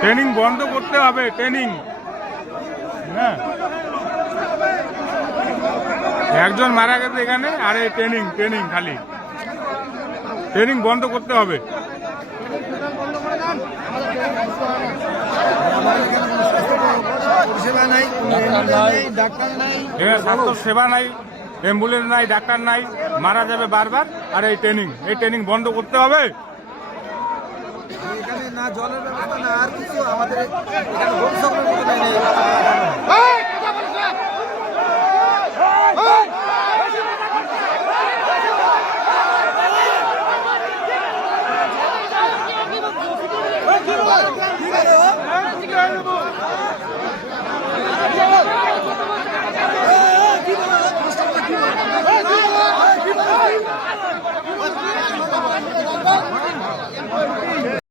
Training বন্ধ করতে হবে, ট্রেনিং। হ্যাঁ, একজন মারা গেছে এখানে, আর এই ট্রেনিং ট্রেনিং খালি ট্রেনিং বন্ধ করতে হবে। স্বাস্থ্য সেবা নাই, অ্যাম্বুলেন্স নাই, ডাক্তার নাই, মারা যাবে বারবার। আর এই ট্রেনিং বন্ধ করতে হবে। না জলের ব্যবস্থা না আর কিছু আমাদের কি